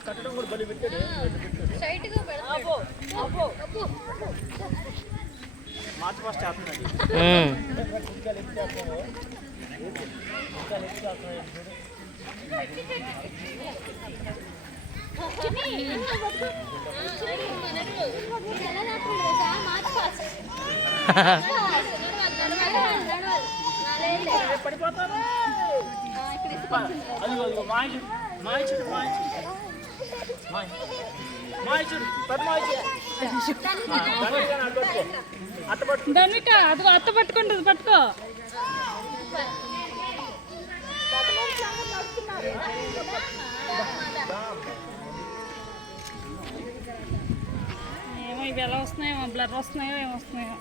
కట్టడం కూడా బలి పెట్టాడు మార్చి ఫస్ట్ చేస్తున్నాడు పడిపోతారు ధన్విక అదిగో అత్త పట్టుకుంటుంది పట్టుకో ఏమో ఇవి ఎలా వస్తున్నాయో బ్లర్ వస్తున్నాయో ఏమొస్తున్నాయో